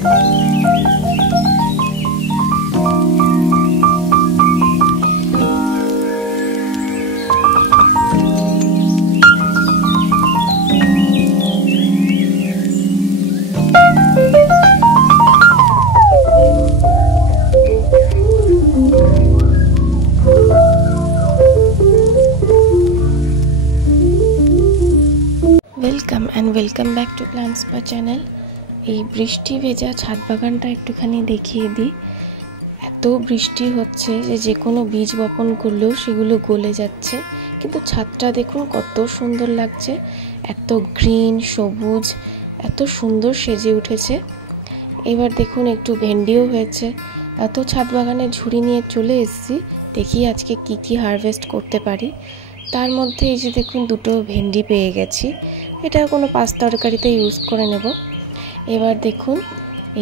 Welcome back to plants पा channel. এই বৃষ্টি ভেজা ছাদ বাগানটা একটুখানি দেখিয়ে দিই। এত বৃষ্টি হচ্ছে যে কোনো বীজ বপন করলেও সেগুলো গলে যাচ্ছে, কিন্তু ছাদটা দেখুন কত সুন্দর লাগছে, এত গ্রিন সবুজ, এত সুন্দর সেজে উঠেছে। এবার দেখুন একটু ভেন্ডিও হয়েছে। এত ছাদ বাগানে ঝুড়ি নিয়ে চলে এসেছি, দেখি আজকে কি কি হারভেস্ট করতে পারি। তার মধ্যে এই যে দেখুন দুটো ভেন্ডি পেয়ে গেছি, এটা কোনো পাঁচ তরকারিতে ইউজ করে নেব। এবার দেখুন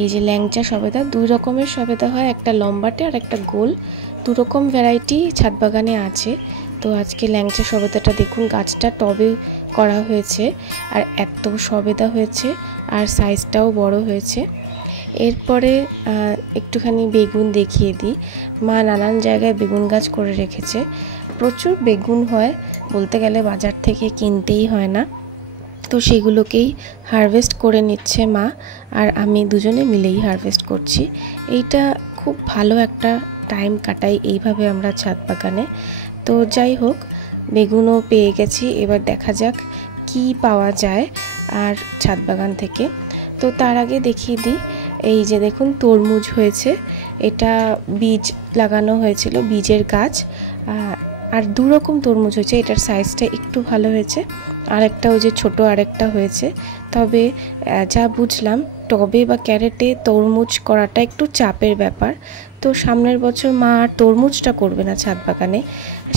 এই যে ল্যাংচা সবেদা, দুই রকমের সবেদা হয়, একটা লম্বাটে আর একটা গোল, দু রকম ভ্যারাইটি ছাদ বাগানে আছে। তো আজকে ল্যাংচা সবেদাটা দেখুন গাছটা টবে করা হয়েছে আর এত সবেদা হয়েছে আর সাইজটাও বড় হয়েছে। এরপরে একটুখানি বেগুন দেখিয়ে দিই। মা নানান জায়গায় বেগুন গাছ করে রেখেছে, প্রচুর বেগুন হয়, বলতে গেলে বাজার থেকে কিনতেই হয় না। তো সেগুলোকেই হারভেস্ট করে নিচ্ছে মা আর আমি দুজনে মিলেই হারভেস্ট করছি। এইটা খুব ভালো একটা টাইম কাটাই এইভাবে আমরা ছাদ বাগানে। তো যাই হোক, বেগুনও পেয়ে গেছি, এবার দেখা যাক কি পাওয়া যায় আর ছাদ বাগান থেকে। তো তার আগে দেখিয়ে দিই, এই যে দেখুন তরমুজ হয়েছে, এটা বীজ লাগানো হয়েছিল, বীজের গাছ, আর দু রকম তরমুজ হয়েছে, এটার সাইজটা একটু ভালো হয়েছে, আরেকটা ওই যে ছোটো আরেকটা হয়েছে। তবে যা বুঝলাম টবে বা ক্যারেটে তরমুজ করাটা একটু চাপের ব্যাপার, তো সামনের বছর মা আর তরমুজটা করবে না ছাদ বাগানে,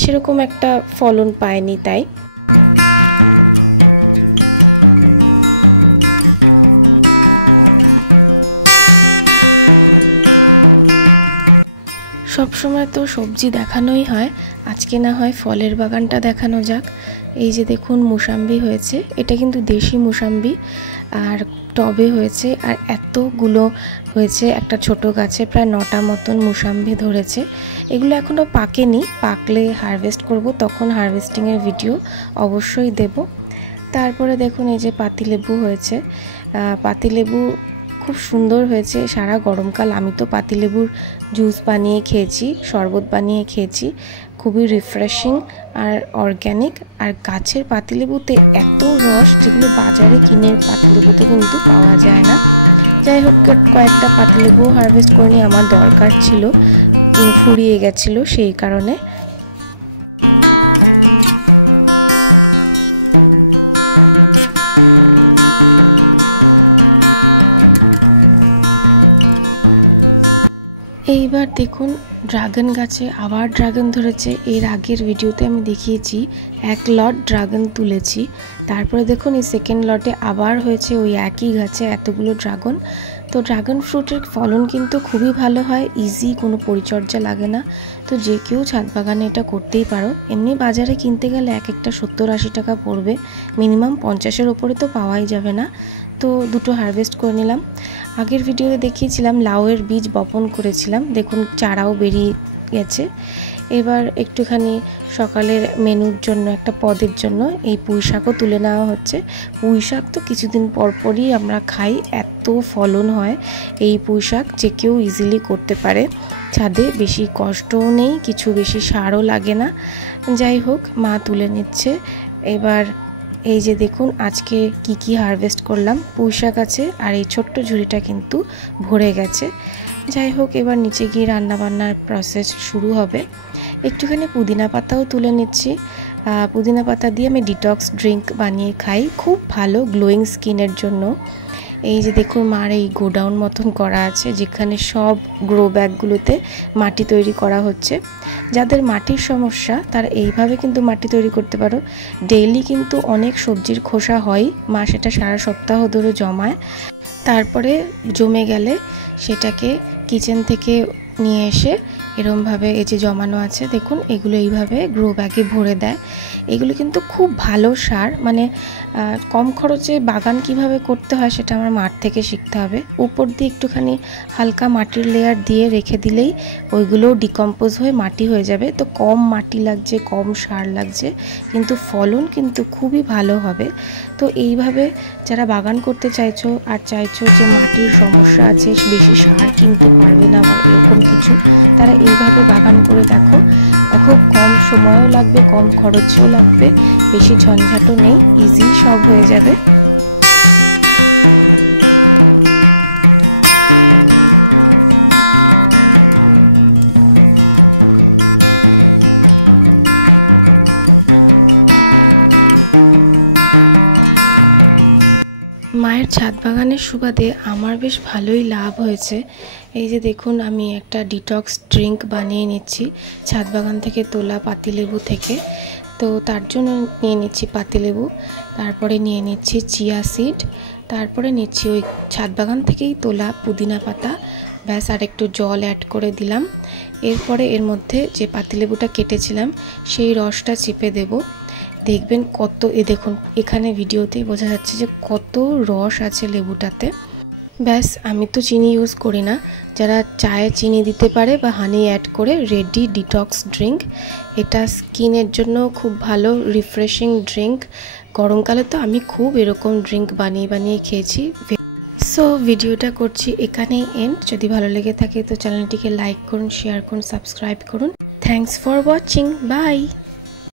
সেরকম একটা ফলন পায়নি তাই। সব সময় তো সবজি দেখানোই হয়, আজকে না হয় ফলের বাগানটা দেখানো যাক। এই যে দেখুন মুসাম্বি হয়েছে, এটা কিন্তু দেশি মুসাম্বি আর টবে হয়েছে, আর এতগুলো হয়েছে একটা ছোট গাছে, প্রায় 9টা মতন মুসাম্বি ধরেছে। এগুলো এখনও পাকেনি, পাকলে হারভেস্ট করব, তখন হারভেস্টিংয়ের ভিডিও অবশ্যই দেব। তারপরে দেখুন এই যে পাতিলেবু হয়েছে, পাতিলেবু খুব সুন্দর হয়েছে। সারা গরমকাল আমি তো পাতিলেবুর জুস বানিয়ে খেয়েছি, শরবত বানিয়ে খেয়েছি, খুবই রিফ্রেশিং আর অর্গ্যানিক। আর গাছের পাতিলেবুতে এত রস, যেগুলো বাজারে কিনে পাতিলেবুতে কিন্তু পাওয়া যায় না। যাই হোক, কয়েকটা পাতিলেবু হারভেস্ট করে নিয়ে আমার দরকার ছিল, ফুরিয়ে গেছিলো সেই কারণে। এইবার দেখুন ড্রাগন গাছে আবার ড্রাগন ধরেছে। এর আগের ভিডিওতে আমি দেখিয়েছি এক লট ড্রাগন তুলেছি, তারপরে দেখুন এই সেকেন্ড লটে আবার হয়েছে ওই একই গাছে এতগুলো ড্রাগন। তো ড্রাগন ফ্রুটের ফলন কিন্তু খুবই ভালো হয়, ইজি, কোনো পরিচর্যা লাগে না। তো যে কেউ ছাদ বাগানে এটা করতেই পারো। এমনি বাজারে কিনতে গেলে এক একটা 70-80 টাকা পড়বে, মিনিমাম 50-এর ওপরে তো পাওয়াই যাবে না। তো দুটো হারভেস্ট করে নিলাম। আগের ভিডিওতে দেখিয়েছিলাম লাউয়ের বীজ বপন করেছিলাম, দেখুন চারাও বেরিয়ে গেছে। এবার একটুখানি সকালের মেনুর জন্য, একটা পদের জন্য এই পুঁই শাকও তুলে নেওয়া হচ্ছে। পুঁই শাক তো কিছুদিন পরপরই আমরা খাই, এত ফলন হয় এই পুঁই শাক, যে কেউ ইজিলি করতে পারে ছাদে, বেশি কষ্টও নেই, কিছু বেশি সারও লাগে না। যাই হোক, মা তুলে নিচ্ছে। এবার এই যে দেখুন আজকে কি কি হারভেস্ট করলাম, পুঁই শাক আছে আর এই ছোট্ট ঝুড়িটা কিন্তু ভরে গেছে। যাই হোক, এবার নিচে গিয়ে রান্নাবান্নার প্রসেস শুরু হবে। একটুখানি পুদিনা পাতাও তুলে নিচ্ছি, পুদিনা পাতা দিয়ে আমি ডিটক্স ড্রিঙ্ক বানিয়ে খাই, খুব ভালো গ্লোয়িং স্কিনের জন্য। এই যে দেখুন মার এই গোডাউন মতন করা আছে, যেখানে সব গ্রো ব্যাগগুলোতে মাটি তৈরি করা হচ্ছে। যাদের মাটির সমস্যা তারা এইভাবে কিন্তু মাটি তৈরি করতে পারো। ডেইলি কিন্তু অনেক সবজির খোসা হয়, মা সেটা সারা সপ্তাহ ধরে জমায়, তারপরে জমে গেলে সেটাকে কিচেন থেকে নিয়ে এসে এরমভাবে এই যে জমানো আছে দেখুন, এগুলো এইভাবে গ্রো ব্যাগে ভরে দেয়। এগুলো কিন্তু খুব ভালো সার, মানে কম খরচে বাগান কিভাবে করতে হয় সেটা আমার মাঠ থেকে শিখতে হবে। উপর দিয়ে একটুখানি হালকা মাটির লেয়ার দিয়ে রেখে দিলেই ওইগুলোও ডিকম্পোজ হয়ে মাটি হয়ে যাবে। তো কম মাটি লাগছে, কম সার লাগছে, কিন্তু ফলন কিন্তু খুবই ভালো হবে। তো এইভাবে যারা বাগান করতে চাইছো আর চাইছো যে মাটির সমস্যা আছে, বেশি সার কিনতে পারবে না বা এরকম কিছু, তারা এইভাবে বাগান করে দেখো। খুব কম সময়ও লাগবে, কম খরচও লাগবে, বেশি ঝঞ্ঝাটও নেই, ইজি সব হয়ে যাবে। মায়ের ছাদ বাগানের সুবাদে আমার বেশ ভালোই লাভ হয়েছে। এই যে দেখুন, আমি একটা ডিটক্স ড্রিঙ্ক বানিয়ে নিচ্ছি ছাদ বাগান থেকে তোলা পাতিলেবু থেকে। তো তার জন্য নিয়ে নিচ্ছি পাতিলেবু, তারপরে নিয়ে নিচ্ছি চিয়া সিড, তারপরে নিচ্ছি ওই ছাদ বাগান থেকেই তোলা পুদিনা পাতা, ব্যাস আর একটু জল অ্যাড করে দিলাম। এরপরে এর মধ্যে যে পাতিলেবুটা কেটেছিলাম সেই রসটা চিপে দেব। দেখবেন কত, দেখুন এখানে ভিডিওতেই বোঝা যাচ্ছে যে কত রস আছে লেবুটাতে। ব্যাস, আমি তো চিনি ইউজ করি না, যারা চায়ে চিনি দিতে পারে বা হানি অ্যাড করে রেডি ডিটক্স ড্রিঙ্ক। এটা স্কিনের জন্য খুব ভালো রিফ্রেশিং ড্রিঙ্ক। গরমকালে তো আমি খুব এরকম ড্রিঙ্ক বানিয়ে বানিয়ে খেয়েছি। সো ভিডিওটা করছি এখানেই এন্ড। যদি ভালো লেগে থাকে তো চ্যানেলটিকে লাইক করুন, শেয়ার করুন, সাবস্ক্রাইব করুন। Thanks for watching, by.